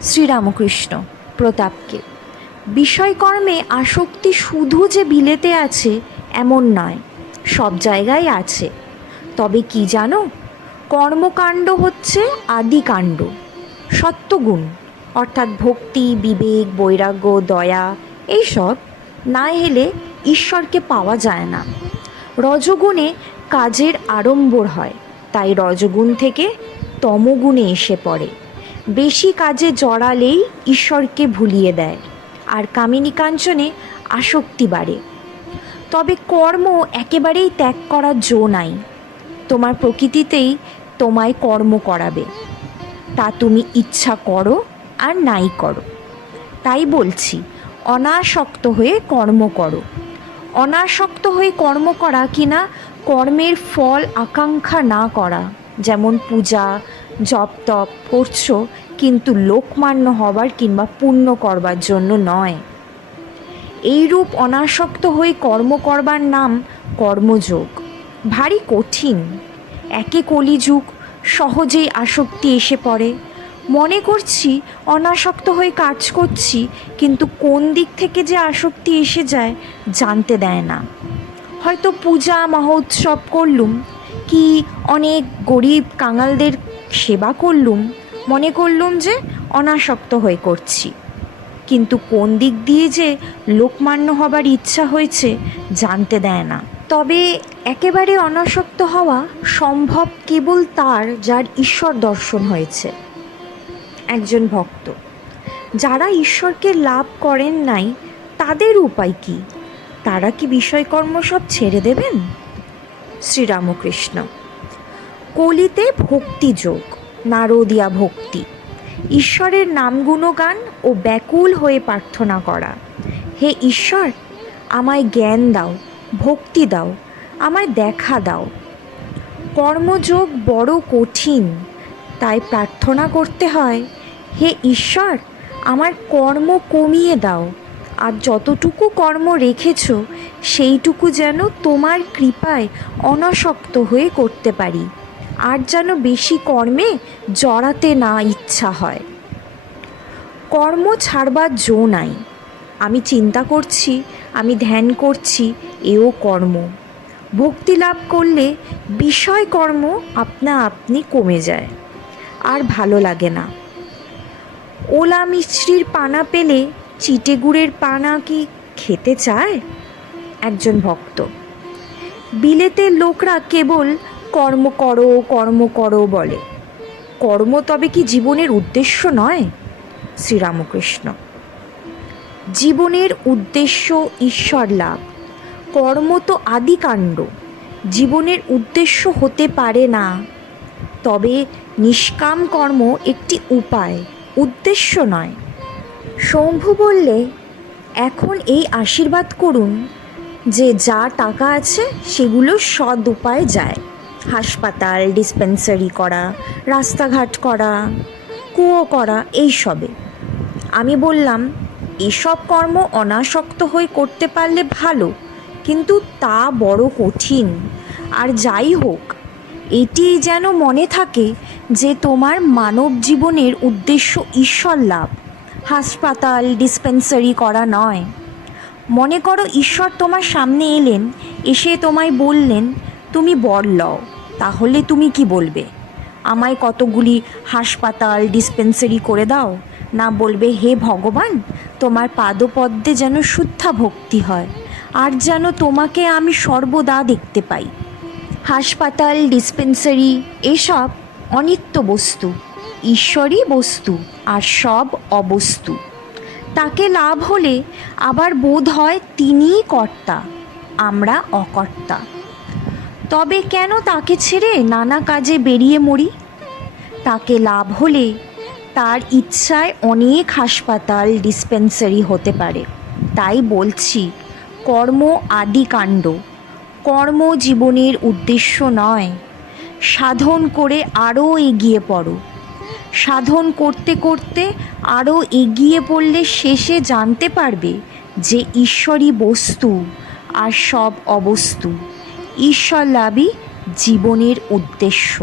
শ্রীরামকৃষ্ণ প্রতাপকে। বিষয়কর্মে আসক্তি শুধু যে বিলেতে আছে এমন নয়, সব জায়গায় আছে। তবে কি জানো, কর্মকাণ্ড হচ্ছে আদিকাণ্ড। সত্যগুণ অর্থাৎ ভক্তি, বিবেক, বৈরাগ্য, দয়া এইসব না এলে ঈশ্বরকে পাওয়া যায় না। রজগুণে কাজের আড়ম্বর হয়, তাই রজগুণ থেকে তমগুণে এসে পড়ে। বেশি কাজে জড়ালেই ঈশ্বরকে ভুলিয়ে দেয়, আর কামিনী কাঞ্চনে আসক্তি বাড়ে। তবে কর্ম একেবারেই ত্যাগ করার জো নাই। তোমার প্রকৃতিতেই তোমায় কর্ম করাবে, তা তুমি ইচ্ছা করো আর নাই করো। তাই বলছি, অনাসক্ত হয়ে কর্ম করো। অনাসক্ত হয়ে কর্ম করা কিনা কর্মের ফল আকাঙ্ক্ষা না করা, যেমন পূজা জপ তপ করছো কিন্তু লোকমান্য হবার কিংবা পুণ্য করবার জন্য নয়। এইরূপ অনাসক্ত হয়ে কর্ম করবার নাম কর্মযোগ। ভারী কঠিন। একে কলিযুগ, সহজেই আসক্তি এসে পড়ে। মনে করছি অনাসক্ত হয়ে কাজ করছি, কিন্তু কোন দিক থেকে যে আসক্তি এসে যায় জানতে দেয় না। হয়তো পূজা মহোৎসব করলুম, কি অনেক গরিব কাঙালদের সেবা করলুম, মনে করলুম যে অনাসক্ত হয়ে করছি, কিন্তু কোন দিক দিয়ে যে লোকমান্য হবার ইচ্ছা হয়েছে জানতে দেয় না। তবে একেবারে অনাসক্ত হওয়া সম্ভব কেবল তার যার ঈশ্বর দর্শন হয়েছে। একজন ভক্ত, যারা ঈশ্বরকে লাভ করেন নাই তাদের উপায় কি? তারা কি বিষয়কর্ম সব ছেড়ে দেবেন? শ্রীরামকৃষ্ণ। কলিতে ভক্তিযোগ, নারদীয়া ভক্তি, ঈশ্বরের নাম গুণগান ও ব্যাকুল হয়ে প্রার্থনা করা। হে ঈশ্বর, আমায় জ্ঞান দাও, ভক্তি দাও, আমায় দেখা দাও। কর্মযোগ বড় কঠিন, তাই প্রার্থনা করতে হয়, হে ঈশ্বর, আমার কর্ম কমিয়ে দাও, আর যতটুকু কর্ম রেখেছ সেইটুকু যেন তোমার কৃপায় অনাসক্ত হয়ে করতে পারি, আর যেন বেশি কর্মে জড়াতে না ইচ্ছা হয়। কর্ম ছাড়বার জো নাই। আমি চিন্তা করছি, আমি ধ্যান করছি, এও কর্ম। ভক্তি লাভ করলে বিষয় কর্ম আপনা আপনি কমে যায়, আর ভালো লাগে না। ওলা মিশ্রির পানা পেলে চিটে গুড়ের পানা কি খেতে চায়? একজন ভক্ত। বিলেতের লোকরা কেবল কর্ম করো কর্ম করো বলে, কর্ম তবে কি জীবনের উদ্দেশ্য নয়? শ্রীরামকৃষ্ণ। জীবনের উদ্দেশ্য ঈশ্বর লাভ। কর্ম তো আদিকাণ্ড, জীবনের উদ্দেশ্য হতে পারে না। তবে নিষ্কাম কর্ম একটি উপায়, উদ্দেশ্য নয়। শম্ভু বললে, এখন এই আশীর্বাদ করুন যে যা টাকা আছে সেগুলো সৎ উপায়ে যায়। হাসপাতাল, ডিসপেন্সারি করা, রাস্তাঘাট করা, কুয়ো করা, এইসবে। আমি বললাম, এসব কর্ম অনাসক্ত হয়ে করতে পারলে ভালো, কিন্তু তা বড় কঠিন। আর যাই হোক, এটি যেন মনে থাকে যে তোমার মানব জীবনের উদ্দেশ্য ঈশ্বর লাভ, হাসপাতাল ডিসপেন্সারি করা নয়। মনে করো ঈশ্বর তোমার সামনে এলেন, এসে তোমায় বললেন তুমি বর লও, তাহলে তুমি কি বলবে? আমায় কতগুলি হাসপাতাল ডিসপেন্সারি করে দাও, না বলবে হে ভগবান, তোমার পাদপদ্মে যেন শুদ্ধা ভক্তি হয়, আর যেন তোমাকে আমি সর্বদা দেখতে পাই। হাসপাতাল ডিসপেন্সারি এসব অনিত্য বস্তু, ঈশ্বরই বস্তু, আর সব অবস্তু। তাকে লাভ হলে আবার বোধ হয় তিনিই কর্তা, আমরা অকর্তা। তবে কেন তাকে ছেড়ে নানা কাজে বেরিয়ে মরি? তাকে লাভ হলে তার ইচ্ছায় অনেক হাসপাতাল ডিসপেন্সারি হতে পারে। তাই বলছি, কর্ম আদিকাণ্ড, কর্ম জীবনের উদ্দেশ্য নয়। সাধন করে আরও এগিয়ে পড়ো। সাধন করতে করতে আরও এগিয়ে পড়লে শেষে জানতে পারবে যে ঈশ্বরই বস্তু আর সব অবস্তু। ঈশ্বর লাভই জীবনের উদ্দেশ্য।